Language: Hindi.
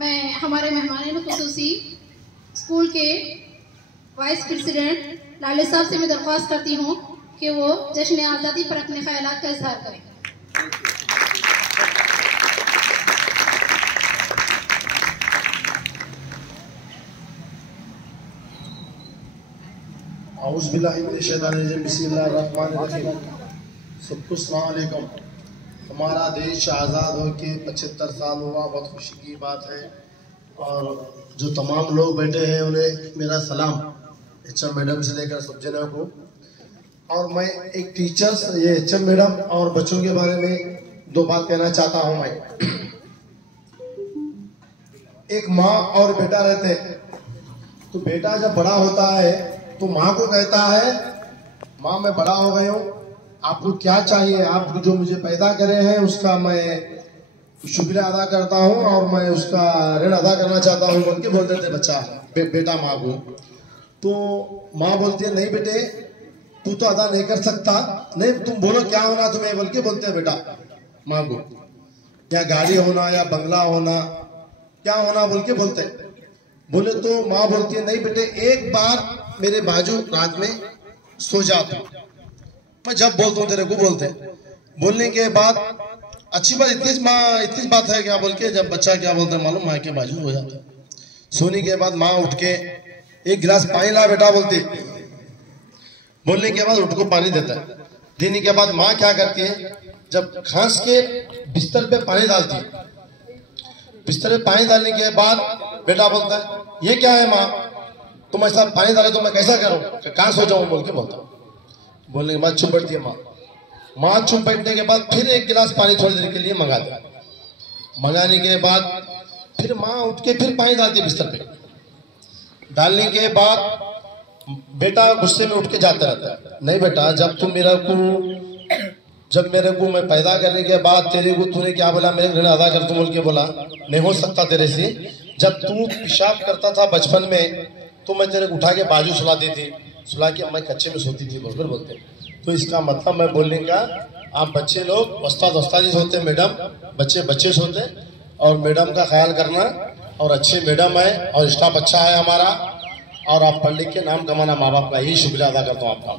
मैं हमारे मेहमान खुसूसी स्कूल के वाइस प्रेसिडेंट लाले साहब से मैं दरख्वास्त करती हूँ कि वो जश्न आज़ादी पर अपने ख्यालात का इजहार करें। सबको अस्सलाम वालेकुम। हमारा देश आज़ाद हो के 75 साल हुआ, बहुत खुशी की बात है। और जो तमाम लोग बैठे हैं उन्हें मेरा सलाम, एचएम मैडम से लेकर सब जनों को। और मैं एक टीचर्स, ये एचएम मैडम और बच्चों के बारे में दो बात कहना चाहता हूँ। मैं एक माँ और बेटा रहते हैं, तो बेटा जब बड़ा होता है तो माँ को कहता है, माँ मैं बड़ा हो गया हूँ, आपको क्या चाहिए, आप जो मुझे पैदा करे हैं उसका मैं शुक्रिया अदा करता हूँ और मैं उसका ऋण अदा करना चाहता हूँ बोल के बोल देते बच्चा बेटा माँ को। तो माँ बोलती है नहीं बेटे तू तो अदा नहीं कर सकता, नहीं तुम बोलो क्या होना तुम्हें बोल के बोलते हैं बेटा माँ को, या गाड़ी होना या बंगला होना क्या होना बोल के बोलते बोले। तो माँ बोलती है नहीं बेटे एक बार मेरे बाजू रात में सो जा तू, मैं जब बोलता हूँ तेरे को बोलते। बोलने के बाद अच्छी बात इतनी बात है क्या बोल के, जब बच्चा क्या बोलता है मालूम, माँ के बाजू हो जाता है। सोने के बाद माँ उठ के एक गिलास पानी ला बेटा बोलती, बोलने के बाद उठ को पानी देता है। देने के बाद माँ क्या करती है, जब खांस के बिस्तर पे पानी डालती है, बिस्तर पे पानी डालने के बाद बेटा बोलता है ये क्या है माँ, तुम ऐसा पानी डाले तो मैं कैसा करूं, कहाँ सो जाऊं बोल के बोलता हूँ। बोलने के बाद चुप बैठती है माँ चुप बैठने के बाद फिर एक गिलास पानी थोड़ी देर के लिए मंगाते, मंगाने के बाद फिर माँ उठ के फिर पानी डालती है बिस्तर पे। डालने के बाद बेटा गुस्से में उठ के जाता रहता है, नहीं बेटा जब मेरे को मैं पैदा करने के बाद तेरे को तूने क्या बोला, मेरे ऋण अदा कर तू बोल के बोला, नहीं हो सकता तेरे से। जब तू पेशाब करता था बचपन में तो मैं तेरे को उठा के बाजू सुलाती थी, सुला के मैं कच्चे में सोती थी बोलकर बोलते। तो इसका मतलब मैं बोलने का, आप बच्चे लोग उस्ताद सोते, मैडम बच्चे सोते, और मैडम का ख्याल करना, और अच्छे मैडम है और स्टाफ अच्छा है हमारा, और आप पढ़ लिख के नाम कमाना माँ बाप का, यही शुक्रिया अदा करता हूँ आपका।